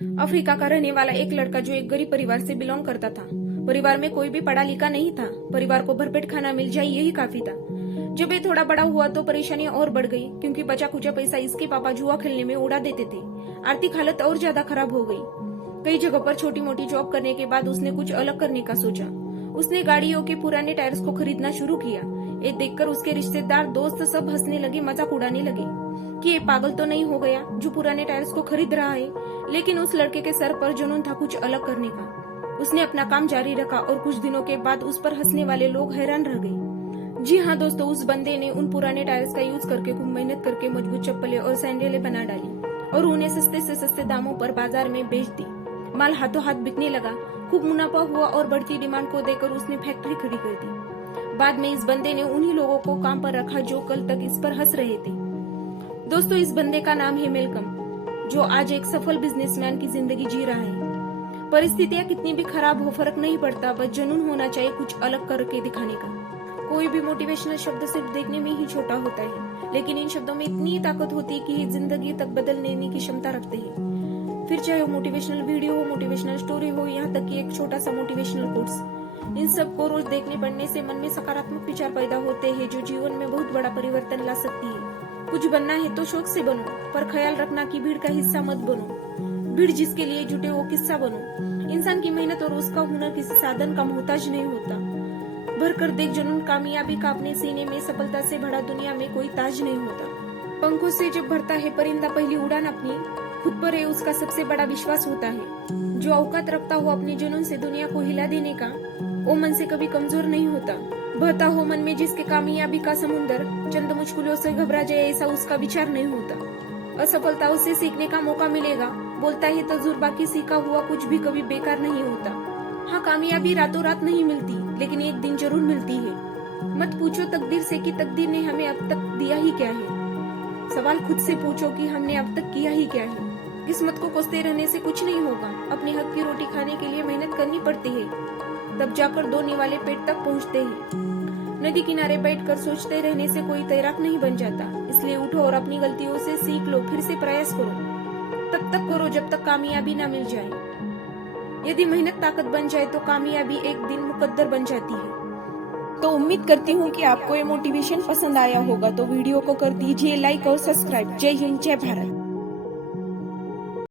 Africa का रहने वाला एक लड़का जो एक गरीब परिवार से बिलोंग करता था। परिवार में कोई भी पढ़ा लिखा नहीं था। परिवार को भरपेट खाना मिल जाए यही काफी था। जब ये थोड़ा बड़ा हुआ तो परेशानियां और बढ़ गई, क्योंकि बचा कुचा पैसा इसके पापा जुआ खेलने में उड़ा देते थे। आर्थिक हालत और ज्यादा खराब हो गई। कई जगह पर छोटी मोटी जॉब करने के बाद उसने कुछ अलग करने का सोचा। उसने गाड़ियों के पुराने टायर्स को खरीदना शुरू किया। ये देखकर उसके रिश्तेदार, दोस्त सब हंसने लगे, मजाक उड़ाने लगे कि ये पागल तो नहीं हो गया जो पुराने टायर्स को खरीद रहा है। लेकिन उस लड़के के सर पर जुनून था कुछ अलग करने का। उसने अपना काम जारी रखा और कुछ दिनों के बाद उस पर हंसने वाले लोग हैरान रह गए। जी हाँ दोस्तों, उस बंदे ने उन पुराने टायर्स का यूज करके खूब मेहनत करके मजबूत चप्पलें और सैंडलें बना डाली और उन्हें सस्ते से सस्ते दामों पर बाजार में बेच दी। माल हाथों हाथ बिकने लगा, खूब मुनाफा हुआ और बढ़ती डिमांड को देखकर उसने फैक्ट्री खड़ी कर दी। बाद में इस बंदे ने उन्हीं लोगों को काम पर रखा जो कल तक इस पर हंस रहे थे। दोस्तों, इस बंदे का नाम है मेलकम, जो आज एक सफल बिजनेसमैन की जिंदगी जी रहा है। परिस्थितियां कितनी भी खराब हो, फर्क नहीं पड़ता, बस जुनून होना चाहिए कुछ अलग करके दिखाने का। कोई भी मोटिवेशनल शब्द सिर्फ देखने में ही छोटा होता है, लेकिन इन शब्दों में इतनी ताकत होती है कि ये जिंदगी तक बदल लेने की क्षमता रखते हैं। फिर चाहे वो मोटिवेशनल वीडियो हो, मोटिवेशनल स्टोरी हो, यहाँ तक कि एक छोटा सा मोटिवेशनल कोर्स, इन सब को रोज देखने पढ़ने से मन में सकारात्मक विचार पैदा होते हैं जो जीवन में बहुत बड़ा परिवर्तन ला सकती है। कुछ बनना है तो शौक से बनो, पर ख्याल रखना कि भीड़ का हिस्सा मत बनो। भीड़ जिसके लिए जुटे वो किस्सा बनो। इंसान की मेहनत और उसका हुनर किसी साधन का मोहताज नहीं होता। भर कर देख जुनून कामयाबी का अपने सीने में, सफलता से भरा दुनिया में कोई ताज नहीं होता। पंखों से जब भरता है परिंदा पहली उड़ान अपनी खुद पर है उसका सबसे बड़ा विश्वास होता है। जो औकात रखता हो अपने जुनून से दुनिया को हिला देने का, वो मन से कभी कमजोर नहीं होता। बहता हो मन में जिसके कामयाबी का समुंदर, चंद मुश्किलों से घबरा जाए ऐसा उसका विचार नहीं होता। असफलताओं से सीखने का मौका मिलेगा, बोलता है तजुर्बा की सीखा हुआ कुछ भी कभी बेकार नहीं होता। हाँ, कामयाबी रातों रात नहीं मिलती, लेकिन एक दिन जरूर मिलती है। मत पूछो तकदीर से कि तकदीर ने हमें अब तक दिया ही क्या है। सवाल खुद से पूछो कि हमने अब तक किया ही क्या है। किस्मत को कोसते रहने से कुछ नहीं होगा। अपने हक की रोटी खाने के लिए मेहनत करनी पड़ती है, तब जाकर दो निवाले पेट तक पहुंचते हैं। नदी किनारे बैठकर सोचते रहने से कोई तैराक नहीं बन जाता। इसलिए उठो और अपनी गलतियों से सीख लो, फिर से प्रयास करो। तब तक करो जब तक कामयाबी ना मिल जाए। यदि मेहनत ताकत बन जाए तो कामयाबी एक दिन मुकद्दर बन जाती है। तो उम्मीद करती हूँ कि आपको ये मोटिवेशन पसंद आया होगा, तो वीडियो को कर दीजिए लाइक और सब्सक्राइब। जय हिंद, जय भारत।